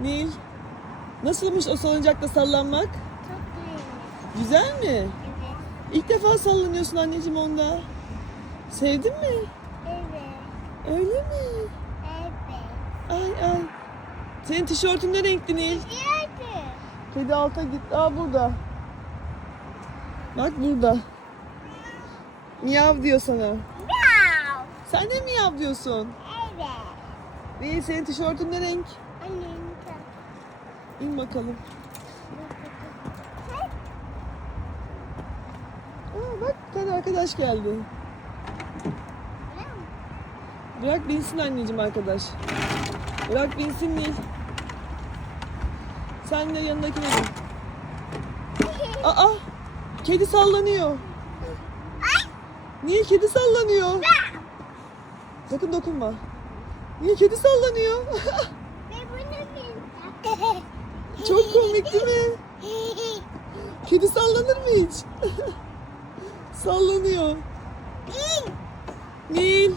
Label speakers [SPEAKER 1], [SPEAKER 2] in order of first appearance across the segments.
[SPEAKER 1] Nil. Nasılmış o salıncakta sallanmak?
[SPEAKER 2] Çok iyi.
[SPEAKER 1] Güzel mi?
[SPEAKER 2] Evet.
[SPEAKER 1] İlk defa sallanıyorsun anneciğim onda. Sevdin mi?
[SPEAKER 2] Evet.
[SPEAKER 1] Öyle mi?
[SPEAKER 2] Evet.
[SPEAKER 1] Ay ay. Senin tişörtün ne renkli Nil?
[SPEAKER 2] Nerede?
[SPEAKER 1] Kedi alta git. Aa burada. Bak burada. Miyav diyor sana.
[SPEAKER 2] Miau.
[SPEAKER 1] Sen de miyav diyorsun.
[SPEAKER 2] Evet.
[SPEAKER 1] Nil senin tişörtün ne renk? İn bakalım. Aa, bak bir tane arkadaş geldi. Bırak binsin anneciğim arkadaş. Bırak binsin Nil. Sen de yanındakine bin. Aa! Kedi sallanıyor. Niye kedi sallanıyor? Sakın dokunma. Niye kedi sallanıyor? Çok komik değil mi? Kedi sallanır mı hiç? sallanıyor. Nil.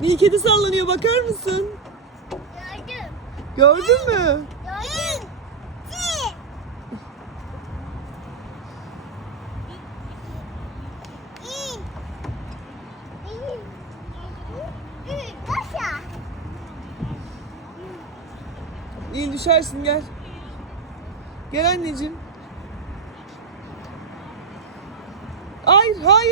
[SPEAKER 1] Nil kedi sallanıyor bakar mısın?
[SPEAKER 2] Gördüm.
[SPEAKER 1] Gördün mü?
[SPEAKER 2] Gördüm.
[SPEAKER 1] Nil düşersin gel. Gel anneciğim. Hayır hayır.